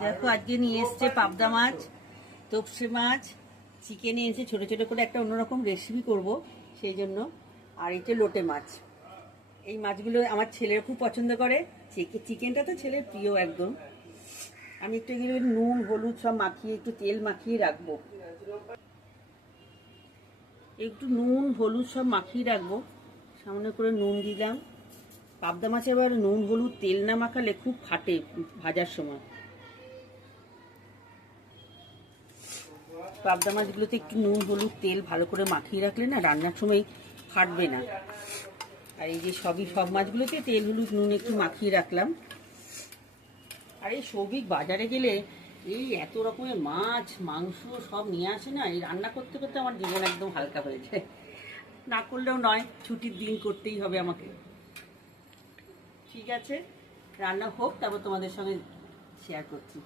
দেখো, আজকে নিয়ে এসছে পাবদা মাছ, তপসে মাছ, চিকেন এসে ছোটো ছোটো করে একটা অন্যরকম রেসিপি করব, সেই জন্য। আর এটা লোটে মাছ। এই মাছগুলো আমার ছেলের খুব পছন্দ করে। চিকে- চিকেনটা তো ছেলের প্রিয় একদম। আমি একটু এগুলো নুন, হলুদ সব মাখিয়ে, একটু তেল মাখিয়ে রাখব। একটু নুন, হলুদ সব মাখিয়ে রাখব। সামনে করে নুন দিলাম। পাবদা মাছে আবার নুন, হলুদ, তেল না মাখালে খুব ফাটে ভাজার সময়। পাবদা মাছগুলোতে একটু নুন, হলুদ, তেল ভালো করে মাখিয়ে রাখলে না রান্নার সময় ফাটবে না। আর এই যে সবই সব মাছগুলোতে তেল, হলুদ, নুন একটু মাখিয়ে রাখলাম। আর এই সৌভিক বাজারে গেলে এই এত রকমের মাছ, মাংস সব নিয়ে আসে না, এই রান্না করতে করতে আমার জীবন একদম হালকা হয়ে যায়। না করলেও নয়, ছুটির দিন করতেই হবে আমাকে। ঠিক আছে, রান্না হোক, তারপর তোমাদের সঙ্গে শেয়ার করছি।